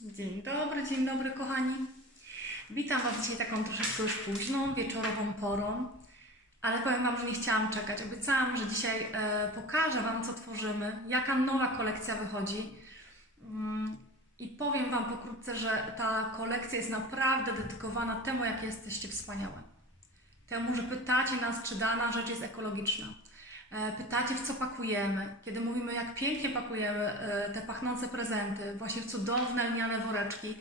Dzień dobry, dzień dobry kochani. Witam Was dzisiaj taką troszeczkę już późną, wieczorową porą, ale powiem Wam, że nie chciałam czekać. Obiecałam, że dzisiaj e, pokażę Wam, co tworzymy, jaka nowa kolekcja wychodzi. Mm, I powiem Wam pokrótce, że ta kolekcja jest naprawdę dedykowana temu, jakie jesteście wspaniałe. Temu, że pytacie nas, czy dana rzecz jest ekologiczna. E, Pytacie, w co pakujemy. Kiedy mówimy, jak pięknie pakujemy e, te pachnące prezenty, właśnie w cudowne lniane woreczki,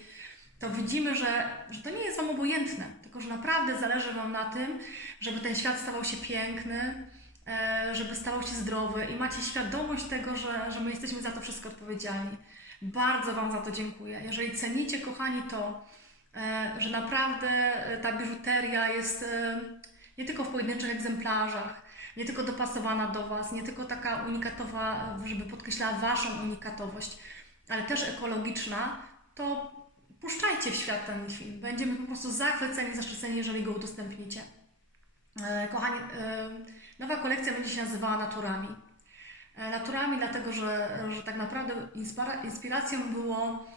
to widzimy, że, że to nie jest Wam obojętne, tylko że naprawdę zależy Wam na tym, żeby ten świat stawał się piękny, e, żeby stawał się zdrowy i macie świadomość tego, że, że my jesteśmy za to wszystko odpowiedzialni. Bardzo Wam za to dziękuję. Jeżeli cenicie, kochani, to, że naprawdę ta biżuteria jest nie tylko w pojedynczych egzemplarzach, nie tylko dopasowana do Was, nie tylko taka unikatowa, żeby podkreślała Waszą unikatowość, ale też ekologiczna, to puszczajcie w świat ten film. Będziemy po prostu zachwyceni, zaszczyceni, jeżeli go udostępnicie. E, Kochani, e, nowa kolekcja będzie się nazywała Naturami. E, Naturami dlatego, że, że tak naprawdę inspira- inspiracją było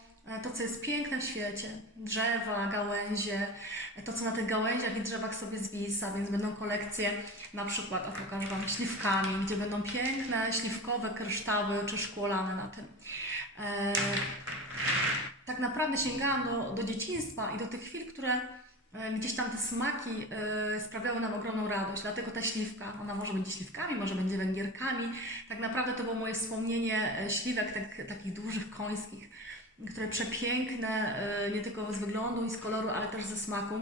to, co jest piękne w świecie. Drzewa, gałęzie, e, to, co na tych gałęziach i drzewach sobie zwisa, więc będą kolekcje na przykład, a pokażę Wam, śliwkami, gdzie będą piękne śliwkowe kryształy czy szkłolane na tym. E, tak naprawdę sięgałam do, do dzieciństwa i do tych chwil, które e, gdzieś tam te smaki e, sprawiały nam ogromną radość. Dlatego ta śliwka, ona może będzie śliwkami, może będzie węgierkami. Tak naprawdę to było moje wspomnienie e, śliwek tak, takich dużych, końskich, które przepiękne, e, nie tylko z wyglądu i z koloru, ale też ze smaku.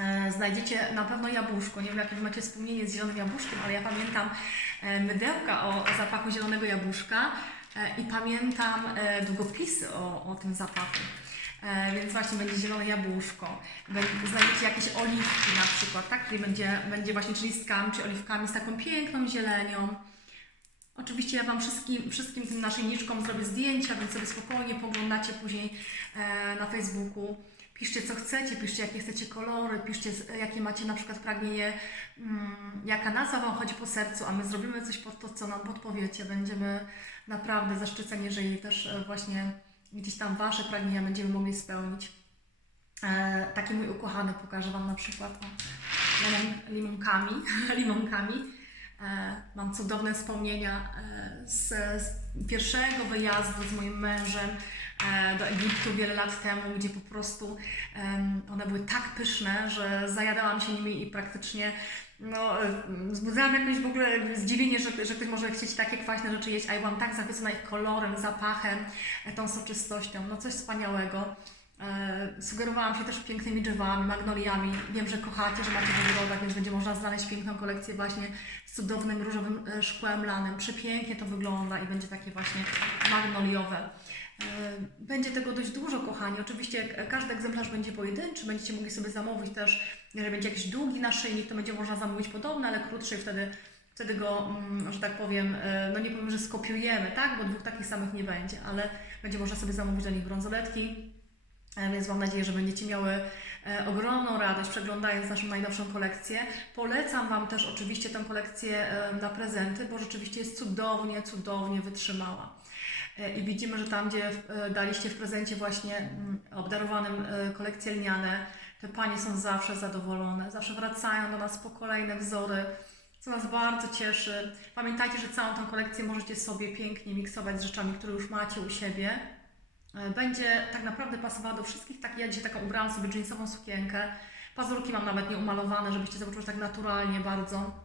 E, Znajdziecie na pewno jabłuszko. Nie wiem, jakie macie wspomnienie z zielonym jabłuszkiem, ale ja pamiętam e, mydełka o, zapachu zielonego jabłuszka e, i pamiętam długopisy o, o tym zapachu. Więc właśnie będzie zielone jabłuszko. Znajdziecie jakieś oliwki na przykład, tak? Który będzie, będzie właśnie czy listkami, czy oliwkami z taką piękną zielenią. Oczywiście ja Wam wszystkim, wszystkim tym naszyjniczkom zrobię zdjęcia, więc sobie spokojnie poglądacie później e, na Facebooku. Piszcie co chcecie, piszcie jakie chcecie kolory, piszcie jakie macie na przykład pragnienie, mm, jaka nazwa Wam chodzi po sercu, a my zrobimy coś pod to, co nam podpowiecie. Będziemy naprawdę zaszczyceni, jeżeli też e, właśnie gdzieś tam Wasze pragnienia będziemy mogli spełnić. E, taki mój ukochany pokażę Wam na przykład limonkami, limonkami. E, mam cudowne wspomnienia e, z, z pierwszego wyjazdu z moim mężem e, do Egiptu wiele lat temu, gdzie po prostu one były tak pyszne, że zajadałam się nimi i praktycznie no, wzbudzałam jakieś w ogóle zdziwienie, że, że ktoś może chcieć takie kwaśne rzeczy jeść, a ja byłam tak zachwycona ich kolorem, zapachem, tą soczystością, no coś wspaniałego. E, Sugerowałam się też pięknymi drzewami, magnoliami. Wiem, że kochacie, że macie w ogrodach, więc będzie można znaleźć piękną kolekcję właśnie z cudownym różowym e, szkłem lanym. Przepięknie to wygląda i będzie takie właśnie magnoliowe. E, Będzie tego dość dużo, kochani. Oczywiście każdy egzemplarz będzie pojedynczy, będziecie mogli sobie zamówić też, jeżeli będzie jakiś długi naszyjnik, to będzie można zamówić podobny, ale krótszy wtedy, wtedy go, mm, że tak powiem, no nie powiem, że skopiujemy, tak, bo dwóch takich samych nie będzie, ale będzie można sobie zamówić do nich brązoletki. Więc mam nadzieję, że będziecie miały e, ogromną radość przeglądając naszą najnowszą kolekcję. Polecam Wam też oczywiście tę kolekcję e, na prezenty, bo rzeczywiście jest cudownie, cudownie wytrzymała. E, I widzimy, że tam, gdzie daliście w prezencie właśnie mm, obdarowanym kolekcje lniane, te panie są zawsze zadowolone, zawsze wracają do nas po kolejne wzory, co nas bardzo cieszy. Pamiętajcie, że całą tę kolekcję możecie sobie pięknie miksować z rzeczami, które już macie u siebie. E, Będzie tak naprawdę pasowała do wszystkich. Tak, ja dzisiaj taką ubrałam sobie jeansową sukienkę. Pazurki mam nawet nie umalowane, żebyście zobaczyły tak naturalnie bardzo.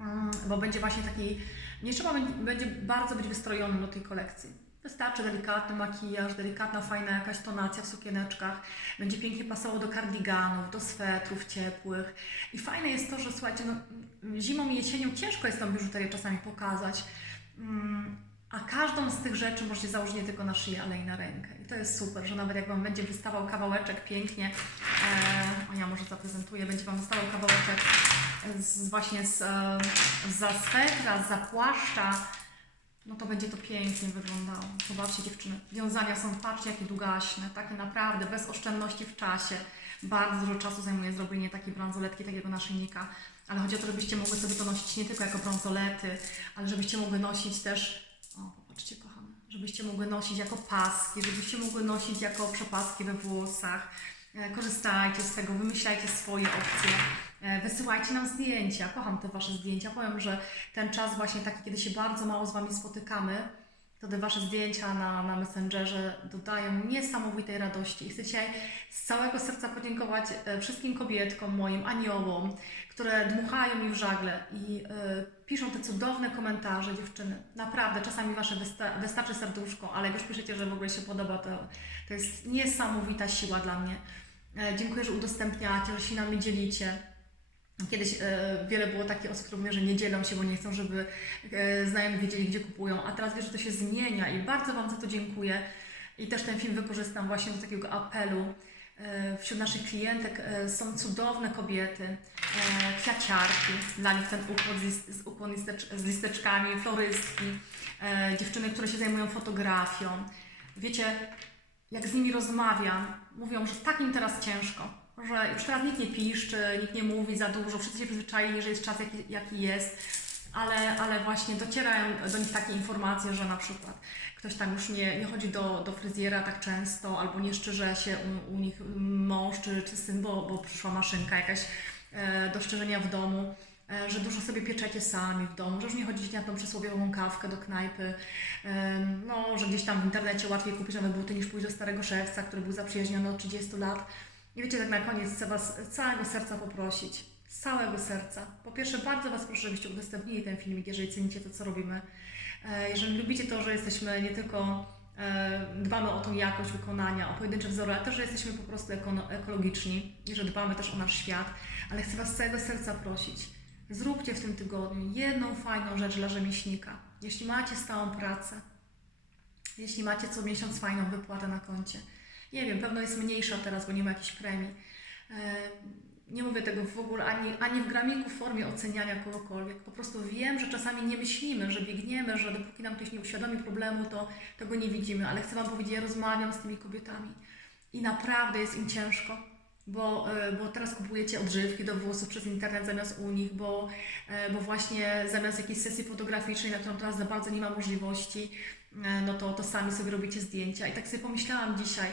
Mm, Bo będzie właśnie taki, nie trzeba będzie- bardzo być wystrojonym do tej kolekcji. Wystarczy delikatny makijaż, delikatna, fajna jakaś tonacja w sukieneczkach. Będzie pięknie pasowało do kardiganów, do swetrów ciepłych. I fajne jest to, że słuchajcie, no, mm, zimą i jesienią ciężko jest tą biżuterię czasami pokazać. A każdą z tych rzeczy możecie założyć nie tylko na szyję, ale i na rękę. I to jest super, że nawet jak Wam będzie wystawał kawałeczek pięknie, e, ja może zaprezentuję, będzie Wam wystawał kawałeczek z, właśnie z, e, za swetra, za płaszcza, no to będzie to pięknie wyglądało. Zobaczcie dziewczyny, wiązania są, patrzcie jakie długaśne, takie naprawdę, bez oszczędności w czasie. Bardzo dużo czasu zajmuje zrobienie takiej bransoletki, takiego naszyjnika, ale chodzi o to, żebyście mogły sobie to nosić nie tylko jako bransolety, ale żebyście mogły nosić też, popatrzcie kochane, żebyście mogły nosić jako paski, żebyście mogły nosić jako przepaski we włosach. E, Korzystajcie z tego, wymyślajcie swoje opcje. E, Wysyłajcie nam zdjęcia. Kocham te Wasze zdjęcia. Powiem, że ten czas właśnie taki, kiedy się bardzo mało z Wami spotykamy, te Wasze zdjęcia na, na Messengerze dodają niesamowitej radości. I chcę dzisiaj z całego serca podziękować e, wszystkim kobietkom, moim aniołom, które dmuchają mi w żagle i e, piszą te cudowne komentarze, dziewczyny. Naprawdę, czasami Wasze wysta- wystarczy serduszko, ale jak już piszecie, że w ogóle się podoba, to, to jest niesamowita siła dla mnie. E, dziękuję, że udostępniacie, że się nami dzielicie. Kiedyś e, wiele było takich osób, które mówią, że nie dzielą się, bo nie chcą, żeby e, znajomi wiedzieli, gdzie kupują, a teraz wiesz, że to się zmienia i bardzo Wam za to dziękuję. I też ten film wykorzystam właśnie do takiego apelu. E, Wśród naszych klientek są cudowne kobiety, kwiaciarki, dla nich ten układ z, ukłon z listeczkami, florystki, dziewczyny, które się zajmują fotografią. Wiecie, jak z nimi rozmawiam, mówią, że tak im teraz ciężko, że już teraz nikt nie piszczy, nikt nie mówi za dużo, wszyscy się przyzwyczaili, że jest czas jaki, jaki jest, ale, ale właśnie docierają do nich takie informacje, że na przykład ktoś tam już nie, nie chodzi do, do fryzjera tak często, albo nie szczerze się u, u nich mąż czy, czy syn, bo, bo przyszła maszynka jakaś e, do szczerzenia w domu, e, że dużo sobie pieczecie sami w domu, że już nie chodzicie na tą przysłowiową kawkę do knajpy, Em, no, że gdzieś tam w internecie łatwiej kupić nowe buty niż pójść do starego szewca, który był zaprzyjaźniony od 30 lat. I wiecie, tak na koniec chcę Was z całego serca poprosić, z całego serca. Po pierwsze, bardzo Was proszę, żebyście udostępnili ten filmik, jeżeli cenicie to, co robimy. E, Jeżeli lubicie to, że jesteśmy nie tylko e, dbamy o tą jakość wykonania, o pojedyncze wzory, ale też, że jesteśmy po prostu ekologiczni i że dbamy też o nasz świat, ale chcę Was z całego serca prosić, zróbcie w tym tygodniu jedną fajną rzecz dla rzemieślnika. Jeśli macie stałą pracę, jeśli macie co miesiąc fajną wypłatę na koncie, nie wiem, pewno jest mniejsza teraz, bo nie ma jakiejś premii. E, Nie mówię tego w ogóle ani, ani w gramiku w formie oceniania kogokolwiek. Po prostu wiem, że czasami nie myślimy, że biegniemy, że dopóki nam ktoś nie uświadomi problemu, to tego nie widzimy. Ale chcę Wam powiedzieć, ja rozmawiam z tymi kobietami i naprawdę jest im ciężko, bo, e, bo teraz kupujecie odżywki do włosów przez internet zamiast u nich, bo, e, bo właśnie zamiast jakiejś sesji fotograficznej, na którą teraz za bardzo nie ma możliwości, no to, to sami sobie robicie zdjęcia. I tak sobie pomyślałam dzisiaj,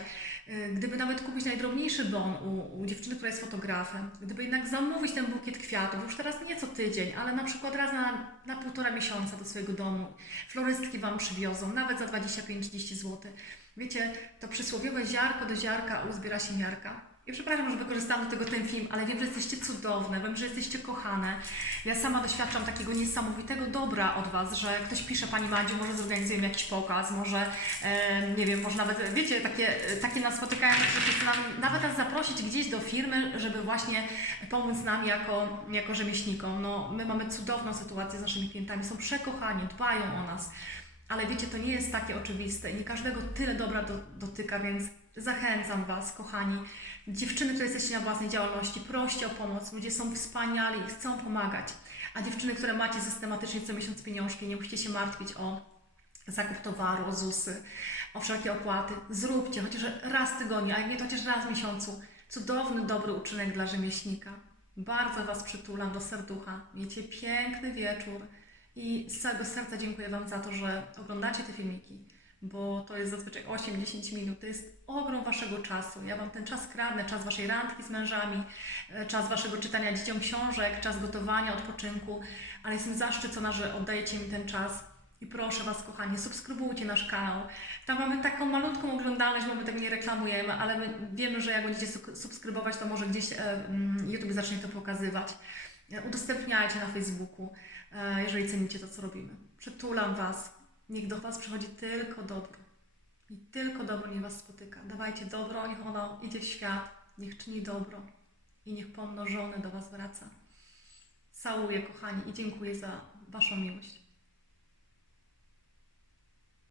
gdyby nawet kupić najdrobniejszy bon u, u dziewczyny, która jest fotografem, gdyby jednak zamówić ten bukiet kwiatów, już teraz nie co tydzień, ale na przykład raz na, na półtora miesiąca do swojego domu, florystki Wam przywiozą, nawet za 25-30 zł. Wiecie, to przysłowiowe ziarko do ziarka uzbiera się miarka. I przepraszam, że wykorzystałam do tego ten film, ale wiem, że jesteście cudowne, wiem, że jesteście kochane. Ja sama doświadczam takiego niesamowitego dobra od Was, że ktoś pisze Pani Madziu, może zorganizujemy jakiś pokaz, może, e, nie wiem, może nawet, wiecie, takie, takie nas spotykają, że nam nawet nas zaprosić gdzieś do firmy, żeby właśnie pomóc nam jako, jako rzemieślnikom. No, my mamy cudowną sytuację z naszymi klientami, są przekochani, dbają o nas. Ale wiecie, to nie jest takie oczywiste i nie każdego tyle dobra do, dotyka, więc zachęcam Was, kochani. Dziewczyny, które jesteście na własnej działalności, proście o pomoc. Ludzie są wspaniali i chcą pomagać. A dziewczyny, które macie systematycznie co miesiąc pieniążki, nie musicie się martwić o zakup towaru, o ZUSy, o wszelkie opłaty. Zróbcie chociaż raz w tygodniu, a jak nie to chociaż raz w miesiącu. Cudowny, dobry uczynek dla rzemieślnika. Bardzo Was przytulam do serducha. Miejcie piękny wieczór i z całego serca dziękuję Wam za to, że oglądacie te filmiki, bo to jest zazwyczaj 8-10 minut. To jest ogrom Waszego czasu. Ja Wam ten czas kradnę, czas Waszej randki z mężami, e, czas Waszego czytania dzieciom książek, czas gotowania, odpoczynku, ale jestem zaszczycona, że oddajecie mi ten czas. I proszę Was, kochani, subskrybujcie nasz kanał. Tam mamy taką malutką oglądalność, bo my tego nie reklamujemy, ale my wiemy, że jak będziecie subskrybować, to może gdzieś e, YouTube zacznie to pokazywać. E, Udostępniajcie na Facebooku, jeżeli cenicie to, co robimy. Przytulam Was. Niech do Was przychodzi tylko dobro. I tylko dobro niech Was spotyka. Dawajcie dobro, niech ono idzie w świat, niech czyni dobro i niech pomnożony do Was wraca. Całuję, kochani, i dziękuję za Waszą miłość.